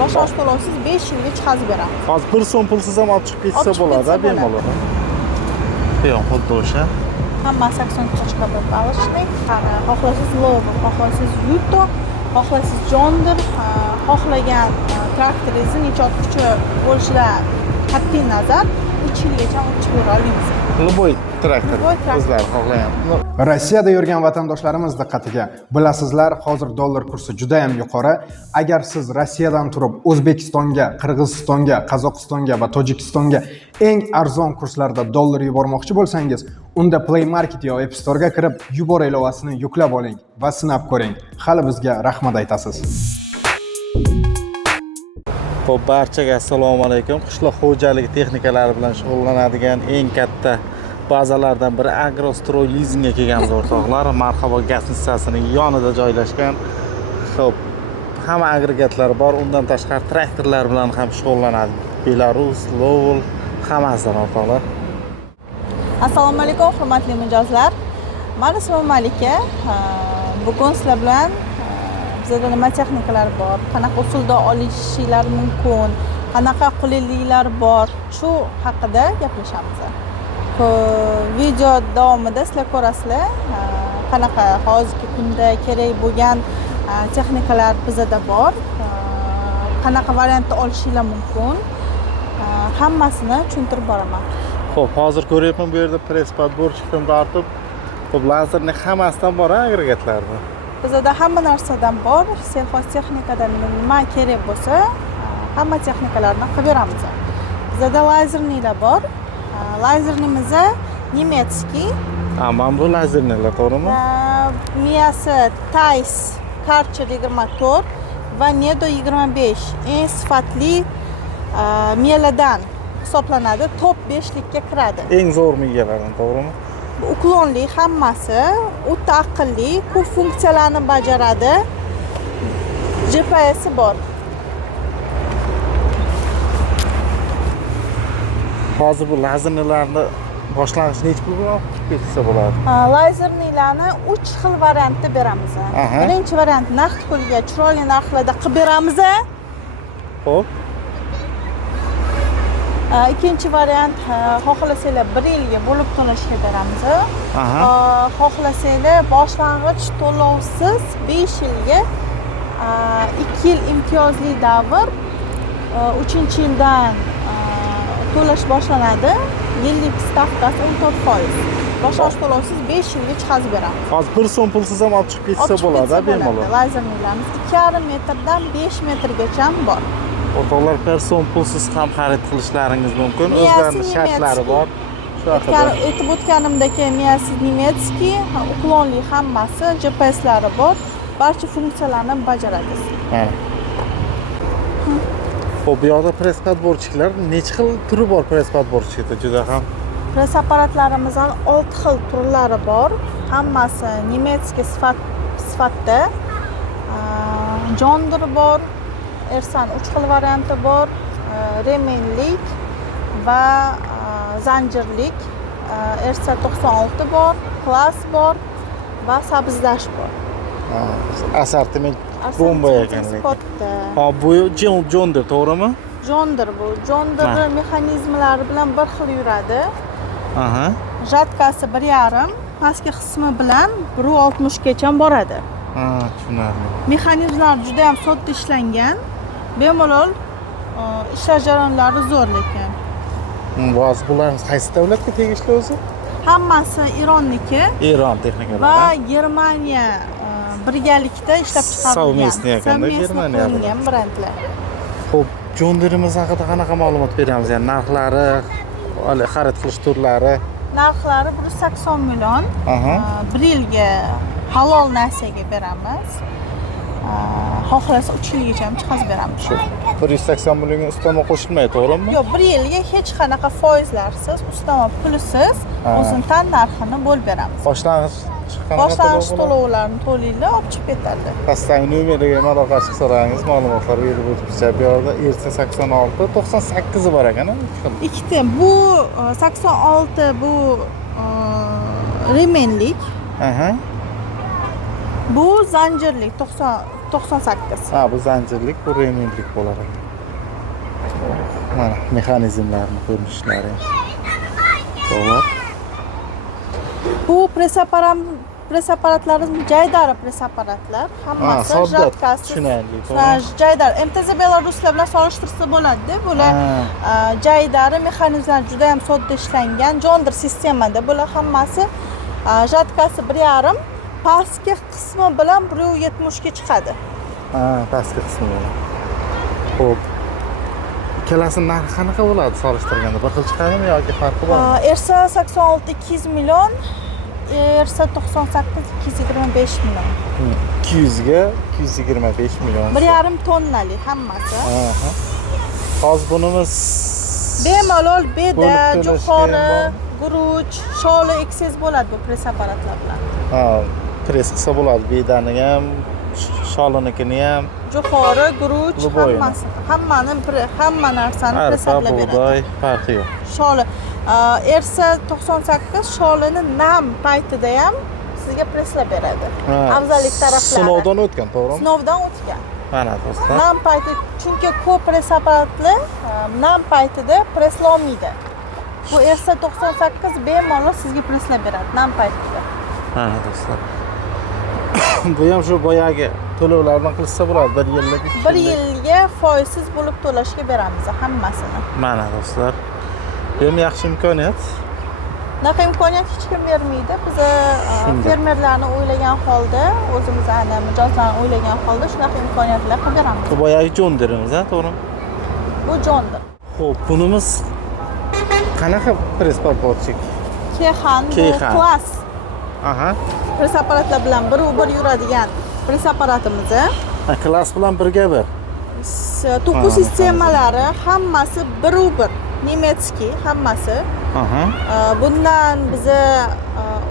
Boshlash to'lovsiz 5 yilga chiqazib beramiz. Hozir 1 so'm pulsiz ham olib chiqib ketsa bo'ladi, bemalol. Yo'q, xuddi o'sha. Hamma 80.1 balishlik, xohlasangiz Lovo, xohlasangiz Yuto, xohlasangiz Jondir, xohlagan traktoringizni necha ot kuchi bo'lishidan qat'iy nazar 3 yilgacha olib chiqib bera olamiz. Любой traktor o'zlari xohlagan. Rossiyada yurgan vatandoshlarimiz diqqatiga. Bilasizlar, hozir dollar kursi juda ham yuqori. Agar siz Rossiyadan turib O'zbekistonga, Qirg'izistonga, Qozog'istonga va Tojikistonga eng arzon kurslarda dollar yubormoqchi bo'lsangiz, unda Play Market yo App Store ga kirib, Yubor ilovasini yuklab oling va sinab ko'ring. Hali bizga rahmat aytasiz. Xo'p, barchaga assalomu alaykum. Qishloq xo'jaligi texnikalari bilan shug'ullanadigan eng katta bazalardan biri Agrostroy Leasingga kelganmiz o'rtoqlar. Marhabo gaz stansiyasining yonida joylashgan. Xo'p, hamma agregatlar bor. Undan tashqari traktorlar bilan ham shug'ullanadi. Belarus, Lovol, hammasidan o'rtoqlar. Assalomu alaykum hurmatli mijozlar. Men ismim Malika. Bugun sizlar bilan bizda nima texnikalar bor, qanaqa usulda olishinglar mumkin, qanaqa qulayliklar bor, shu haqida gaplashamiz. Video davomida sizlar ko'rasizlar, qanaqa hozirgi kunda kerak bo'lgan texnikalar bizda bor, qanaqa variantda olishinglar mumkin, hammasini tushuntirib boraman. Xo'p, hozir ko'ryapman bu yerda press podborchikdan tortib, xo'p, lazerning hammasidan bor agregatlarda. Bizda hamma narsadan bor, sельхозtexnikadan nima kerak bo'lsa, hamma texnikalarni qilib beramiz. Bizda lazernilar bor. Lazernimiz nemetskiy. Mana bu lazernilar, to'g'rimi? Miyasi Tais Karcher 24 va Nedo 25 eng sifatli miyalardan hisoblanadi. Top 5likka kiradi. Eng zo'r miyalardan, to'g'rimi? Uklonli hammasi, o'ta aqlli, ko'p funksiyalarni bajaradi. GPS bor. Hozir bu lazernilarni boshlang'ich necha pul bilan qilib ketsa bo'ladi? Lazernilarni 3 xil variantda beramiz. Birinchi variant naqd pulga chiroyli narxlarda qilib beramiz. Xo'p. Ikkinchi variant xohlasanglar 1 yilga bo'lib to'lashga beramiz. Xohlasanglar boshlang'ich to'lovsiz 5 yilga 2 yil imtiyozli davr, 3-yildan to'lash boshlanadi. Yillik stavkasi 14%. Boshlash to'lovsiz 5 yilga chiqazib beramiz. Hozir 1 so'm pulsiz ham olib chiqib ketsa bo'ladi, bemalol. Lazernilarimiz 2,5 metrdan 5 metrgacha bor. O'rtoqlar, per so'm pulsiz ham xarid qilishlaringiz mumkin. O'zlarining shartlari bor. Shu haqida aytib o'tganimdek, miyasi nemetskiy, uklonli hammasi, GPS'lari bor. Barcha funksiyalarni bajaradi. Xo'p, bu yoqda press podborchiklar necha xil turi bor press podborchikda juda ham? Press apparatlarimizning 6 xil turlari bor. Hammasi nemetskiy sifatda. Jondir bor. Ersan 3 xil varianti bor. Remenlik va zanjirlik. Ersa 96 bor, klass bor va sabzlash bor. Assortiment bomba ekan. Ha, bu Jondir, to'g'rimi? Jondir bu. Jondir mexanizmlari bilan bir xil yuradi. Jatkasi 1,5, pastki qismi bilan 1,60 gacha boradi. Tushunarli. Mexanizmlar juda ham sodda ishlangan. Bemalol ishlash jarayonlari zo'r lekin. Bularimiz qaysi davlatga tegishli o'zi? Hammasi Ironniki. Iron texnikalari. Va Germaniya birgalikda ishlab chiqarilgan. Savmestniy Germaniyadan brendlar. Xo'p, Jondirimiz haqida qanaqa ma'lumot beramiz? Ya'ni narxlari, xarid qilish turlari. Narxlari 180 million. 1 yilga halol narsaga beramiz. Xohlasa 3 yilgacha chiqazib beramiz. 180 millionga ustama qo'shilmaydi, to'g'rimi? Yo'q, 1 yilga hech qanaqa foizlarsiz, ustama pulsiz o'zini tan narxini bo'lib beramiz. Boshlang'ich to'lovlarni to'laylar, olib chiqib ketadi. Pastdagi nomeriga aloqa qilib so'rangiz, ma'lumotlar berib o'tibsiz. Bu yerda Ersa 86, 98 bor ekan. Ikkita. Bu 86 bu remenlik. Bu zanjirlik 98. Ha, bu zanjirlik, bu reminglik bo'ladi. Mana mexanizmlarni ko'rinishlari. To'g'ri. Bu press apparatlarimiz Jaydar press apparatlar. Hammasi sodda, jatkasi. tushunarli, to'g'ri. Jaydar MTZ Belaruslar bilan solishtirsa bo'ladi. Bular Jaydar mexanizmlar juda ham sodda ishlangan, jondir sistemada. Bular hammasi jatkasi 1.5, pastki qismi bilan 1.70 ga chiqadi. Ha, pastki qismi bilan. Xo'p. Ikkalasining narxi qanaqa bo'ladi solishtirganda? Bir xil chiqadimi yoki farqi bormi? Ersa 86 200 million, Ersa 98 225 million. 200 ga 225 million. 1.5 tonnali hammasi. Aha. Hozir bunimiz Bemalol beda, bo'lib jo'xori, to'lashgan guruch, sholi ekses bo'ladi bu press apparatlar bilan. ha, press qilsa bo'ladi. Bedani ham, sholinikini ham, Jo'xori, guruch, Luboyni. hammani hamma narsani arpa, pressablab beradi. bug'doy farqi yo'q. Sholi Ersa 98 sholini nam paytida ham sizga presslab beradi. Ha, Afzallik taraflari. Sinovdan o'tgan, to'g'rimi? Sinovdan o'tgan. Mana do'stlar. Nam payti, chunki ko'p press apparatlar nam paytida presslolmaydi. Bu Ersa 98 bemalol sizga presslab beradi nam paytida. Mana do'stlar. Bu ham shu boyagi to'lovlarni qilsa bo'ladi, 1 yillik. 1 yilga foizsiz bo'lib to'lashga beramiz hammasini. Mana do'stlar. Bu ham yaxshi imkoniyat. Bunaqa imkoniyat hech kim bermaydi. Biz Shunday. fermerlarni o'ylagan holda, o'zimizni mijozlarni o'ylagan holda shunaqa imkoniyatlar qilib beramiz. Bu boyagi jondirimiz, ha, to'g'rimi? Bu jondir. Xo'p, bunimiz qanaqa press podborchik? Kexan, bu Kexan. klass Aha. press apparatlar bilan bir yuradigan press apparatimiz. Ha, klass bilan birga bir. To'quv sistemalari hammasi bir. Nemetskiy hammasi. Aha. Bundan biza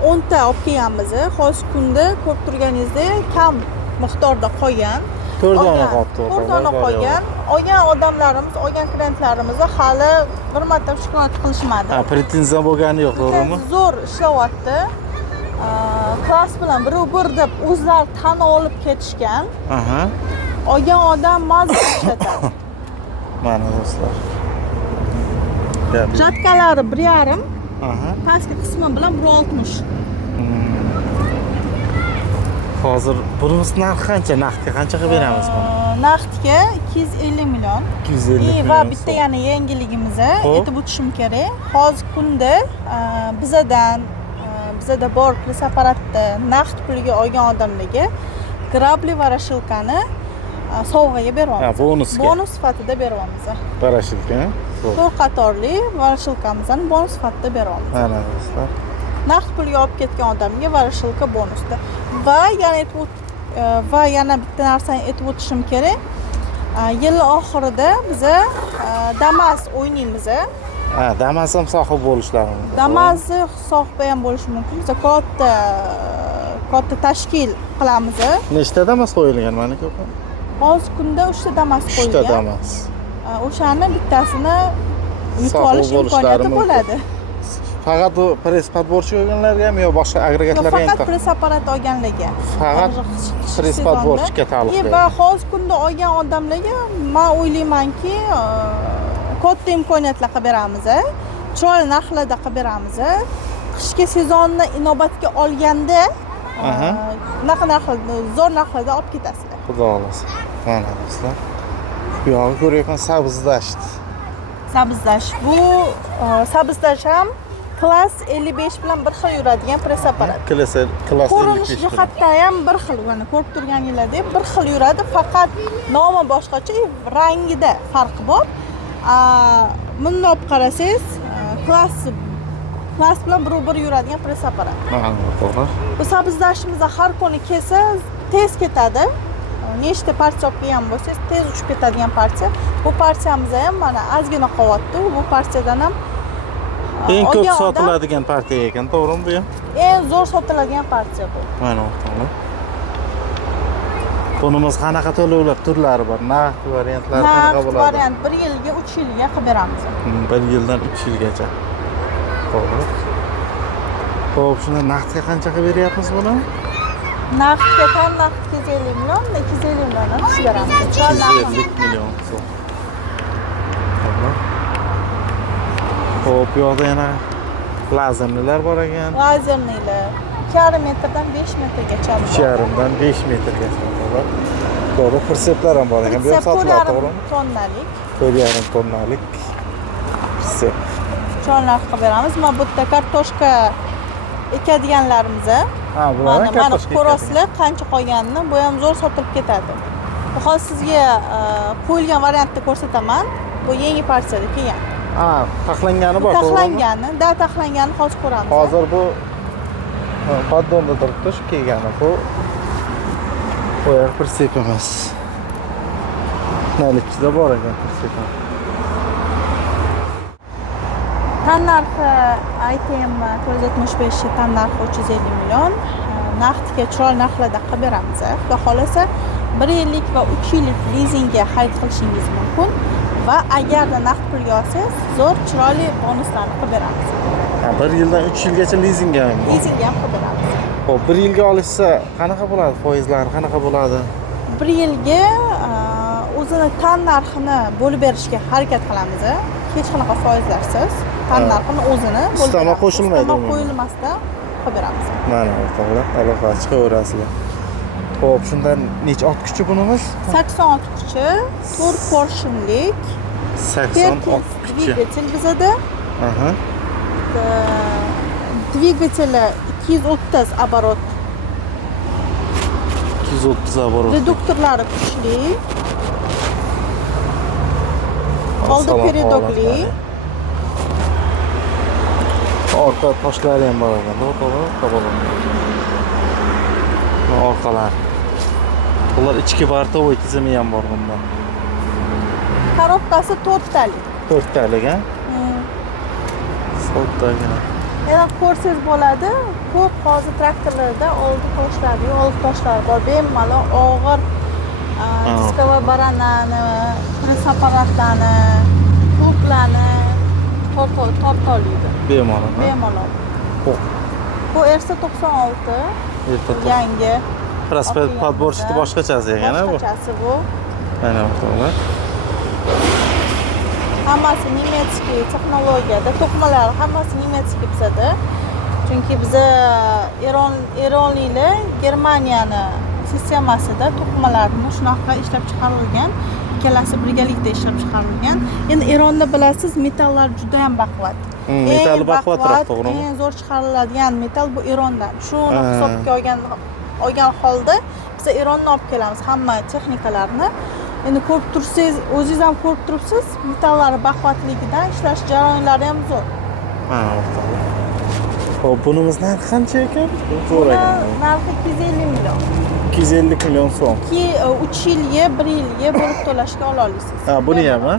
10 ta olib kelganmiz. Hozir kunda ko'rib turganingizdek kam miqdorda qolgan. 4 dona qolibdi. 4 dona qolgan. Olgan odamlarimiz, olgan klientlarimiz hali bir marta shikoyat qilishmadi. Ha, pretenziya bo'lgani yo'q, to'g'rimi? Zo'r ishlayapti. Klass bilan bir deb o'zlari tan olib ketishgan. Aha. Olgan odam mazza ishlatadi. Mana do'stlar. Jatkalari 1.5, Aha. pastki qismi bilan 1.60. Hozir bunimiz narxi qancha? Naqdga qancha qilib beramiz buni? Naqdga 250 million. 250 million. Va bitta yana yangiligimiz Xo'p. aytib o'tishim kerak. Hozir kunda bizada bor press apparatni naqd pulga olgan odamlarga grabli va rashilkani sovg'aga beryapmiz. Ha, bonusga. Bonus sifatida beryapmiz. Barashilka. Xo'p. 4 qatorli va rashilkamizni bonus sifatida beryapmiz. Mana do'stlar. Naqd pulga olib ketgan odamga va rashilka bonusda. Va yana bitta narsani aytib o'tishim kerak. Yil oxirida biza Damas o'ynaymiz. Ha, Damas ham sohib bo'lishlari mumkin. Damasni sohibi ham bo'lishi mumkin. Biz katta tashkil qilamiz. Nechta Damas qo'yilgan mana ko'p? Hozir kunda 3 ta Damas 3 ta qo'yilgan. Damas. O'shani bittasini yutib Sohibi olish bo'lishlari imkoniyati mumkin. bo'ladi. Faqat bu press podborchik olganlargami yo boshqa agregatlarga ham? Faqat press apparat olganlarga. Faqat press podborchikka taalluqli. Va hozir kunda olgan odamlarga men o'ylaymanki, katta imkoniyatlar qilib beramiz. Chiroyli narxlarda qilib beramiz. Qishki sezonni inobatga olganda bunaqa narxlarda, zo'r narxlarda olib ketasizlar. Xudo xolasa. Mana do'stlar. Bu yog'i ko'ryapman sabzdasht. Sabzdash. Bu sabzdash ham klass 55 bilan bir xil yuradigan press apparat. Klass Ko'rinish jihatdan ham bir xil, mana ko'rib turganingizdek bir xil yuradi, faqat nomi boshqacha, rangida farqi bor. Buni olib qarasangiz, klass bilan bir yuradigan press apparat. To'g'ri. Bu sabzdashimizni har kuni kelsa tez ketadi. Nechta partiya olib kelgan bo'lsangiz, tez uchib ketadigan partiya. Bu partiyamiz ham mana ozgina qolyapti. Bu partiyadan ham eng ko'p sotiladigan partiya ekan, to'g'rimi bu ham? Eng zo'r sotiladigan partiya bu. Mana to'g'ri. Bunimiz qanaqa to'lovlar turlari bor? Naqd variantlari qanaqa bo'ladi? Naqd variant 1 yilga 3 yilga qilib beramiz. 1 yildan 3 yilgacha. To'g'ri. Xo'p, shuni naqdga qancha qilib beryapmiz buni? Narxga ton narxi 250 million, 250 milliondan tushib beramiz. Chol 250 million so'm. Xo'p, bu yoqda yana lazernilar bor ekan. lazernilar 2,5 metrdan 5 metrgacha bor. 2,5 dan 5 metrgacha bor. Burada prinseplar ham bor ekan. Bu yoq sotiladi, to'g'rimi? tonnalik. 4,5 tonnalik prinsep. Chol narx qilib beramiz. Mana bu yerda kartoshka ekadiganlarimiz. Ha, bular Mana kartoshka. ko'rasizlar qancha qolganini, bu ham zo'r sotilib ketadi. Hozir sizga qo'yilgan variantni ko'rsataman. Bu yangi partiyada kelgan. Ha, taxlangani bor, to'g'rimi? Taxlangani, taxlangani hozir ko'ramiz. Hozir bu poddonda turibdi, shu kelgani. Bu qo'yar prinsep emas. Nalikchida bor ekan prinsep. Tan narxi aytayim 475 tan narxi 350 million. Naqdga chiroyli narxlarda qilib beramiz. Xudo xolasa 1 yillik va 3 yillik lizingga xarid qilishingiz mumkin va agarda naqd pulga olsangiz, zo'r chiroyli bonuslarni qilib beramiz. Ha, 1 yildan 3 yilgacha lizingga ham. Lizingga ham qilib beramiz. Xo'p, 1 yilga olishsa qanaqa bo'ladi? Foizlari qanaqa bo'ladi? 1 yilga o'zini tan narxini bo'lib berishga harakat qilamiz. Hech qanaqa foizlarsiz tan narxini o'zini bo'lib Ustama beramiz. qo'shilmaydi. Ustama qo'yilmasdan qilib beramiz. Mana o'rtoqlar, aloqa chiqaverasizlar. Xo'p, shundan necha ot kuchi bunimiz? 80 ot kuchi, 4 portionlik 80 ot kuchi. dvigatel bizada. Aha. Dvigateli 230 оборот. 230 оборот. Reduktorlari kuchli. Oldi peredokli. Orqa toshlari ham bor ekan, to'g'ri, to'g'ri. Orqalar. Ular ichki bortovый tizimi ham bor bunda. Korobkasi 4 talik. 4 talik, ha? So'ttagina. Yana ko'rsangiz bo'ladi, ko'p hozir traktorlarda oldi toshlari, oldi toshlari bor. Bemalol og'ir diskava baranani, press apparatlarni, to'plarni tortoliydi. Bemalol. Bemalol. Xo'p. Bu Ersa 96 yangi. Prospekt podborchiti boshqachasi ekan, bu. Boshqachasi bu. Mana o'rtoqlar. Hammasi nemetskiy texnologiyada, to'qimalar hammasi nemetskiy bizada. Chunki biza Eronliklar Germaniyani sistemasida to'qimalarni shunaqa ishlab chiqarilgan. Ikkalasi birgalikda ishlab chiqarilgan. Endi Eronda bilasiz, metallar juda ham baquvvat. Metal baquvvatroq, to'g'rimi? Eng zo'r chiqariladigan metal bu Erondan. Shuni hisobga olgan holda biz Erondan olib kelamiz hamma texnikalarni. Endi ko'rib tursangiz, o'zingiz ham ko'rib turibsiz, metallari baquvvatligidan ishlash jarayonlari ham zo'r. Ha, o'rtoqlar. Xo'p, bunimiz narxi qancha ekan? Zo'r ekan. Narxi 250 million. 250 million so'm. 3 yilga, 1 yilga bo'lib to'lashga ola olasiz. Ha, buni ham, ha?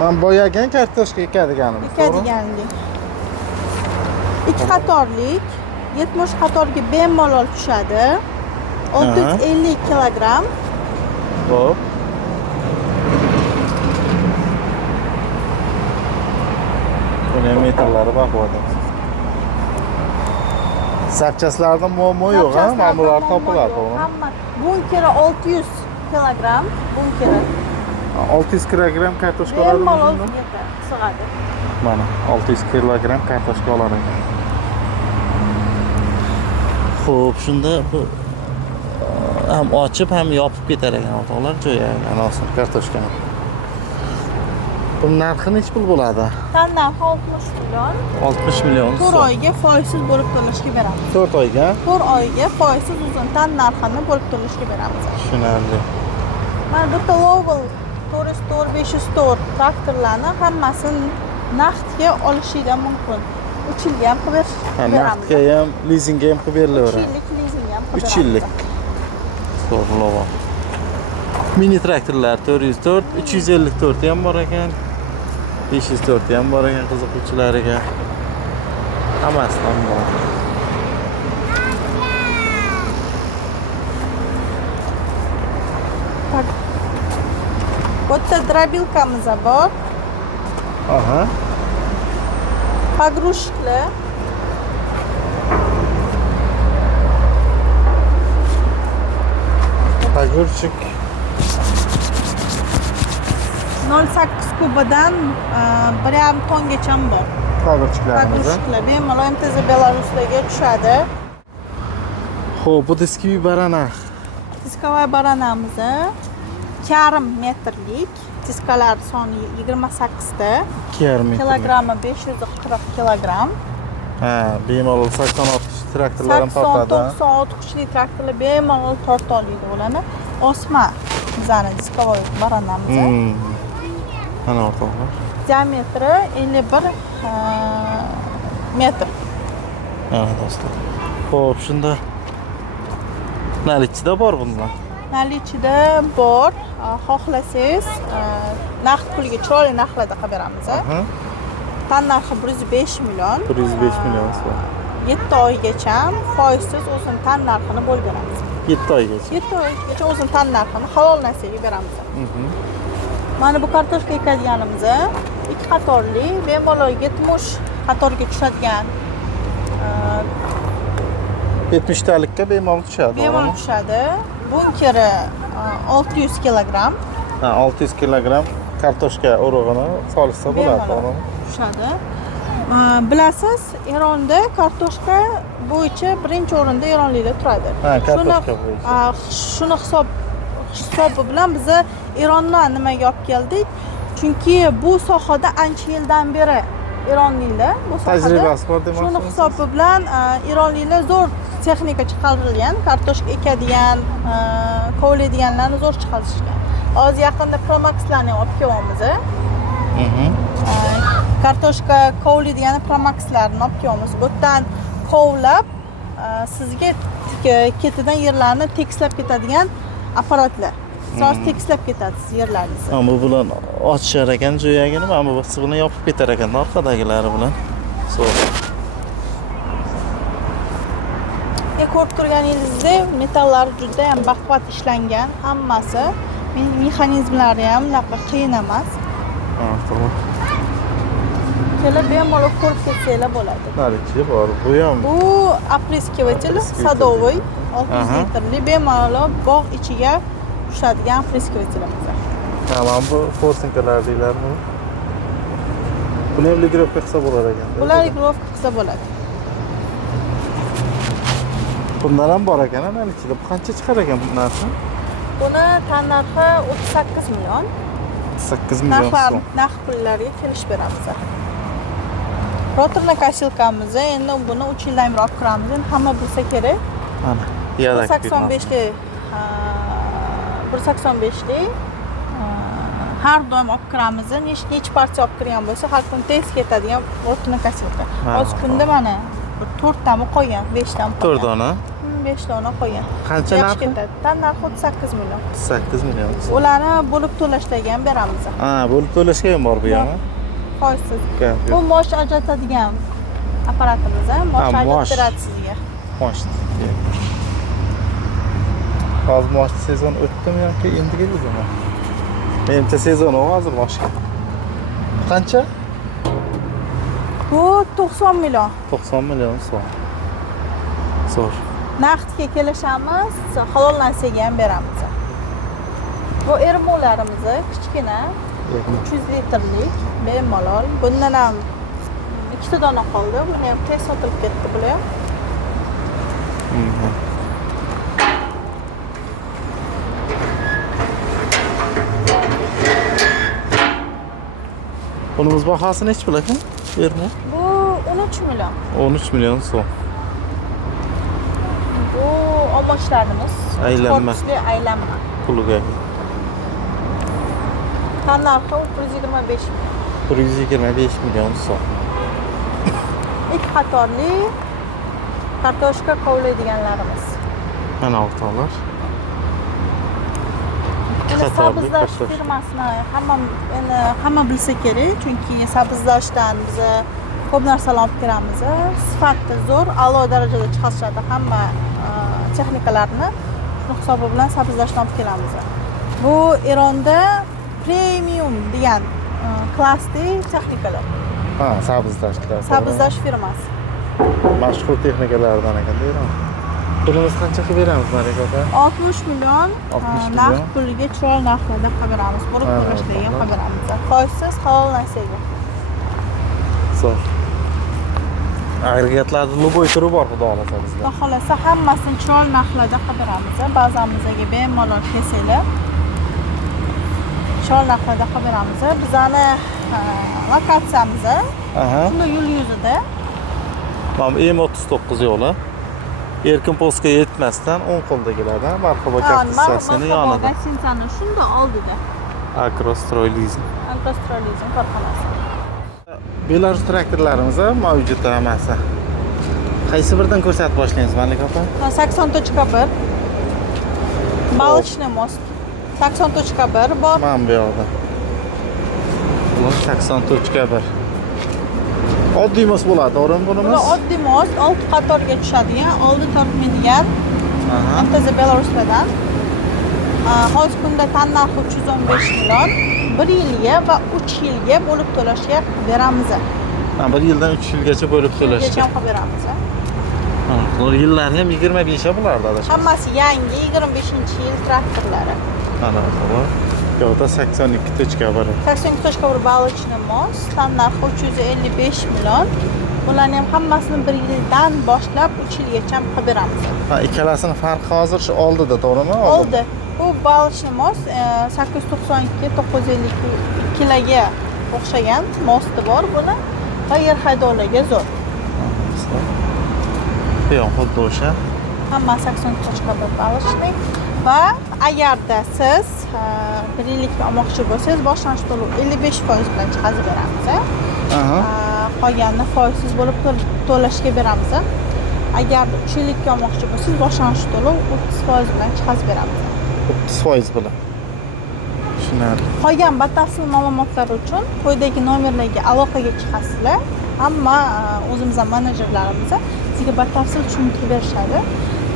Men boyagan kartoshka ekadiganim. Ekadiganlik. 2 qatorlik 70 qatorga bemalol tushadi. 650 kilogramm. Xo'p. Buni ham metallari baquvvat. Zapchastlarda muammo yo'q, ha? Ma'murlar topiladi, to'g'rimi? Hamma bunkeri 600 kilogramm, bunkeri. 600 kilogramm kartoshka oladi. Bemalol sig'adi. Mana 600 kilogramm kartoshka olar ekan. Xo'p, shunda bu ham ochib ham yopib ketar ekan o'rtoqlar, jo'yagan asl kartoshkani. Bu narxi necha pul bo'ladi? Tan narxi 60 million. 60 million. 4 oyga foizsiz bo'lib to'lashga beramiz. 4 oyga? 4 oyga foizsiz uzun tan narxini bo'lib to'lashga beramiz. Tushunarli. Mana bu Lowell 404 504 traktorlarni hammasini naqdga olishingiz mumkin. 3 yilga ham qilib beramiz. Naqdga ham, lizingga ham qilib berilaveradi. 3 yillik lizingga ham qilib 3 yillik. To'g'ri. Mini traktorlar 404, 354 ham bor ekan. 504 ham bor ekan qiziquvchilariga. Hammasidan bor. Bu yerda drobilkamiz bor. Aha. Pogrushklar. Огурчик 0,8 kubidan 1,5 tongacha bor. og'irchiqlarimiz. Og'irchiqlar bemalol MTZ Belaruslarga tushadi. Xo'p, bu diskiy barana. Diskovoy baranamiz 2,5 metrlik. Diskalar soni 28 ta. 2,5 metr. Kilogrammi 540 kilogramm. Ha, bemalol 86 traktorlar ham tortadi. 80-90 kuchli traktorlar bemalol torta oladi ularni. Osma bizani diskovoy baranamiz. Mana o'rtoqlar. Diametri 51 metr. Mana do'stlar. Xo'p, shunda nalichida bor bundan. Nalichida bor. Xohlasangiz naqd pulga chiroyli narxlarda qilib beramiz. Tan narxi 105 million. 105 million so'm. 7 oygacha foizsiz o'zini tan narxini bo'lib beramiz. 7 oygacha. 7 oygacha o'zini tan narxini halol narsaga beramiz. Mana bu kartoshka ekadiganimiz ikki qatorli, bemalol 70 qatorga tushadigan 70 talikka bemalol tushadi. bemalol tushadi. Bunkeri 600 kilogramm. Ha, 600 kilogramm kartoshka urug'ini solishsa bo'ladi, to'g'rimi? Tushadi. Bilasiz, Eronda kartoshka bo'yicha birinchi o'rinda eronliklar turadi. Ha, kartoshka bo'yicha. Shuni hisobi bilan biz Erondan nimaga olib keldik? Chunki bu sohada ancha yildan beri eronliklar bu sohada Tajribasi bor demoqchisiz? Shuni hisobi bilan eronliklar zo'r texnika chiqarilgan, kartoshka ekadigan, kovlaydiganlarni zo'r chiqarishgan. Hozir yaqinda Promaxlarni olib kelyapmiz. Kartoshka kovlaydigan Promaxlarni olib kelyapmiz. Bu yerdan kovlab sizga ketidan yerlarni tekislab ketadigan apparatlar. Siz tekislab ketadi yerlaringizni. Ammo bu bilan ochishar ekan jo'yagini, mana bu bilan yopib ketar ekan orqadagilari bilan. Zo'r. Ko'rib turganingizdek, metallari juda ham baquvvat ishlangan, hammasi. Mexanizmlari ham unaqa qiyin emas. Ha, to'g'ri. Kelib bemalol ko'rib ketsanglar bo'ladi. Narichi bor, bu ham. Bu опрыскиватель садовый 600 litrli bemalol bog' ichiga tushadigan опрыскивателimiz. Tamam, bu forsinkalar deylarmi? Buni ham ligrovka qilsa bo'lar ekan. Bular ligrovka qilsa bo'ladi. Bundan ham bor ekan, ana ichida. Bu qancha chiqar ekan bu narsa? Buni tan narxi 38 million. 8 million so'm. Narx pullariga kelishib beramiz. Rotorna kasilkamiz endi buni 3 yildan beri olib kiramiz. Endi hamma bilsa kerak. Mana, yadak 185li 185li har doim olib kiramiz. Necha partiya olib kirgan bo'lsa, har kun tez ketadigan rotorna kasilka. Hozir kunda mana 4 tami qo'ygan, 5 tami qo'ygan. 4 dona. 5 dona qo'ygan. Qancha narxi? Tan narxi 38 million. 8 million. Ularni bo'lib to'lashlarga ham beramiz. Ha, bo'lib to'lashga ham bor bu ham. Foizsiz. Bu mosh ajratadigan apparatimiz, mosh ajratib beradi sizga. Mosh. Hozir mosh sezon o'tdimi yoki endi keladi? Menimcha sezon hozir boshqa. Qancha? Bu 90 million. 90 million so'm. Zo'r. Naqdga kelishamiz, halol narsaga ham beramiz. Bu ermolarimiz kichkina 300 litrlik bemalol. Bundan ham ikkita dona qoldi. Buni ham tez sotilib ketdi bular ham. Bunimiz bahosi nechi pul ekan? Ermo? Bu 13 million. 13 million so'm. Bu omochlarimiz. Aylanma. Korpusli aylanma. Puliga. Tan narxi 125 million. 125 million so'm. Ikki qatorli kartoshka kovlaydiganlarimiz. Mana o'rtoqlar. Buni Sabzlash firmasini hamma bilsa kerak, chunki Sabzlashdan biz ko'p narsalar olib kiramiz. Sifati zo'r, a'lo darajada chiqarishadi hamma texnikalarni. Shu hisobi bilan Sabzlashdan olib kelamiz. Bu Eronda premium degan klassli texnikalar. Ha, Sabzlash. Sabzlash firmasi. Mashhur texnikalardan ekan, deyman. Pulimiz qanchaga beramiz Malika opa? 60 million 60 million. naqd pulga chiroyli narxlarda qilib beramiz. Bo'lib Ha, to'lashlarga tamam. qilib beramiz. Foizsiz halol narsaga. Zo'r. Agregatlarda любой turi bor, xudo xolasa bizda. Xudo xolasa hammasini chiroyli narxlarda qilib beramiz. Ba'zan bizga bemalol kelsanglar chiroyli narxlarda qilib beramiz. Bizani lokatsiyamiz Aha. shunday yo'l yuzida. Mana M39 yo'li. Erkin postga yetmasdan o'ng qo'lda keladi. Marhabo kassasining yonida. Gостиницаning shunda oldida. Agrostroy Leasing. Alkostrolizm korxonasi. Belarus traktorlarimiz mavjud hammasi. Qaysi biridan ko'rsatib boshlaymiz Malika opa? 80.1 Balichniy most 80.1 bor. Mana bu yoqda. Bu 80.1. Oddiy most bo'ladi, to'g'rimi Bu bunimiz? oddiy most 6 qatorga tushadigan, oldi tortmaydigan Aha. MTZ Belaruslardan. Hozir kunda tannarxi 315 million, 1 yilga va 3 yilga bo'lib to'lashga beramiz. Ha, 1 yildan 3 yilgacha bo'lib to'lashga. Kecha qilib beramiz. Ha, bu yillari ham 25 ga bo'lardi adashmasam. Hammasi yangi 25-yil traktorlari. Mana bu. Yo'qda 82.1. 82.1 Balichniy most, tannarxi 355 million. Bularni ham hammasini 1 yildan boshlab 3 yilgacha qilib beramiz. Ha, ikkalasini farqi hozir shu oldida, to'g'rimi? Oldi. Bu Balichniy most 892 952 kiloga o'xshagan mosti bor buni va yer haydovlarga zo'r. Bu ham xuddi o'sha. Hamma 80.1 Balichniy va agarda siz 1 yillikni olmoqchi bo'lsangiz, boshlanish to'lov 55% bilan chiqazib beramiz. Aha. Qolganini foizsiz bo'lib to'lashga beramiz. Agar 3 yillikka olmoqchi bo'lsangiz, boshlanish to'lov 30% bilan chiqazib beramiz. 30% bilan. Tushunarli. Qolgan batafsil ma'lumotlar uchun quyidagi nomerlarga aloqaga chiqasizlar. Hamma o'zimizning menejerlarimiz sizga batafsil tushuntirib berishadi.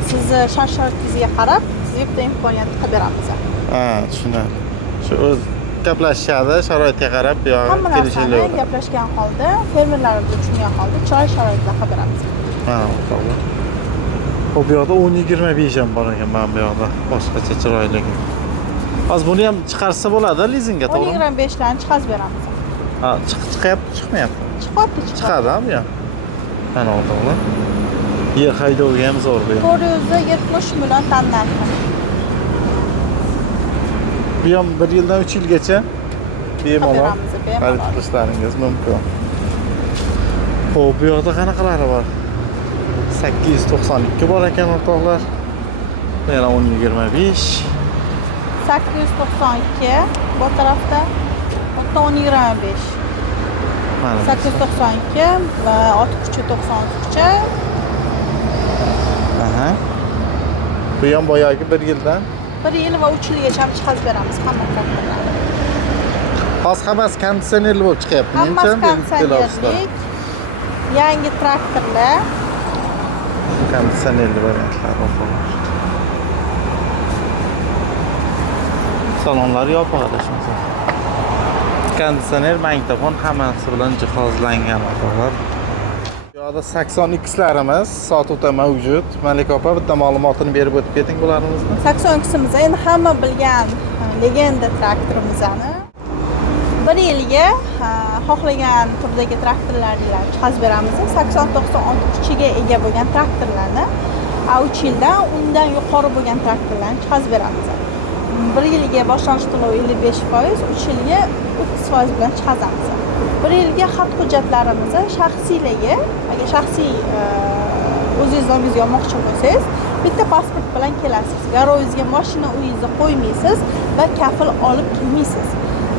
Sizni shart-sharoitingizga qarab, sizga bitta imkoniyat qilib beramiz. Ha, tushunarli. Shu o'z gaplashishadi, sharoitga qarab bu yoqqa Hamma narsani kelishiladi. gaplashgan holda, fermerlarimiz tushungan holda chiroyli sharoitda qilib beramiz. Ha, to'g'ri. Bu yoqda 10-25 ham bor ekan mana bu yoqda. Boshqacha chiroyligi. Hozir buni ham chiqarsa bo'ladi lizingga, to'g'rimi? 10-25 larni chiqazib beramiz. Ha, chiqyapti, chiqmayapti. Chiqadi. Chiqadi bu ham. Mana to'g'ri. Yer haydovga ham zo'r bu ham. 470 million tannarxi. Bu ham 1 yildan 3 yilgacha bemalol beramiz, bemalol. xarid qilishlaringiz mumkin. Xo'p, bu yoqda qanaqalari bor? 892 bor ekan o'rtoqlar. Yana 1025. 892 bu tarafda, bu yerda 1025. Mana 892 va ortiqcha 93. Aha. Bu ham boyagi 1 yildan. 1 yil va 3 yilgacha ham chiqazib beramiz hamma traktorlarni. Hozir hammasi konditsionerli bo'lib chiqyapti. Hammasi konditsionerlik. Yangi traktorlar. Konditsionerli variantlar o'rtoqlar. Salonlar yopiq adashmasam. Konditsioner, magnitofon hammasi bilan jihozlangan o'rtoqlar. Bu yoqda 80X'larimiz sotuvda mavjud. Malika opa bitta ma'lumotini berib o'tib keting bularimizni. 80X'imiz endi hamma bilgan legenda traktorimizni 1 yilga xohlagan turdagi traktorlarni chiqazib beramiz. 80-90 ga ega bo'lgan traktorlarni 3 yildan undan yuqori bo'lgan traktorlarni chiqazib beramiz. 1 yilga boshlanish to'lovi 55%, 3 yilga 30% bilan chiqazamiz. 1 yilga xat hujjatlarimizni shaxsiylarga, agar shaxsiy o'zingiz nomingizga olmoqchi bo'lsangiz, bitta pasport bilan kelasiz. Garojingizga mashina uyingizga qo'ymaysiz va kafil olib kelmaysiz.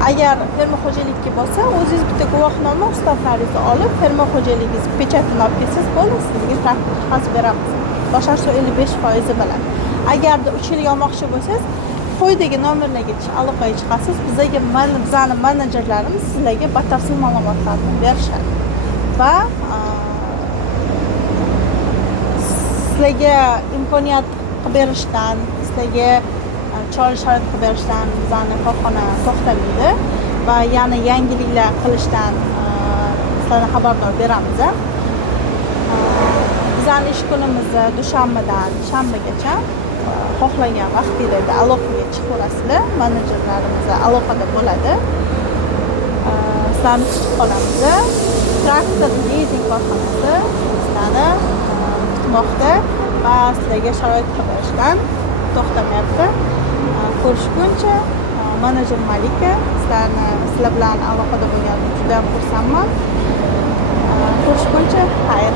Agar fermer xo'jalikka bo'lsa, o'zingiz bitta guvohnoma, ustozlaringizni olib, fermer xo'jaligingiz pechatini olib kelsangiz bo'ladi, sizga traktor chiqazib beramiz. Boshlanish 55% bilan. Agarda 3 yilga olmoqchi bo'lsangiz, quyidagi nomerlarga aloqaga chiqasiz. Bizning menejerlarimiz sizlarga batafsil ma'lumotlarni berishadi. Va sizlarga imkoniyat qilib berishdan, sizlarga chiroyli sharoit qilib berishdan bizning korxona to'xtamaydi va yana yangiliklar qilishdan sizlarni xabardor beramiz. Bizning ish kunimiz dushanbadan shanbagacha. Xohlagan vaqtingizda aloqaga chiqaverasizlar. Menejerlarimiz aloqada bo'ladi. Sizlarni kutib qolamiz. Traktor lizing korxonasi sizlarni kutmoqda va sizlarga sharoit qidirishdan to'xtamayapti. Ko'rishguncha, menejer Malika sizlar bilan aloqada bo'lganim juda ham xursandman. Ko'rishguncha, xayr.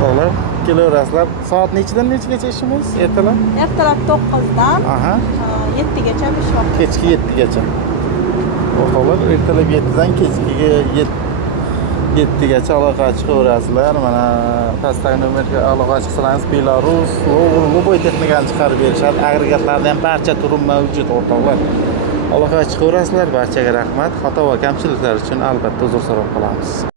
Sog'lar, kelaverasizlar. Soat nechidan nechagacha ishimiz? Ertalab? Ertalab 9dan Aha. 7gacha ish vaqti. Kechki 7gacha. O'rtoqlar, ertalab 7dan kechki 7gacha aloqa chiqaverasizlar. Mana pastdagi nomerga aloqa chiqsangiz Belarus, Luboy texnikani chiqarib berishadi. Agregatlarning ham barcha turi mavjud, o'rtoqlar. Aloqa chiqaverasizlar. Barchaga rahmat. Xato va kamchiliklar uchun albatta uzr so'rab qolamiz.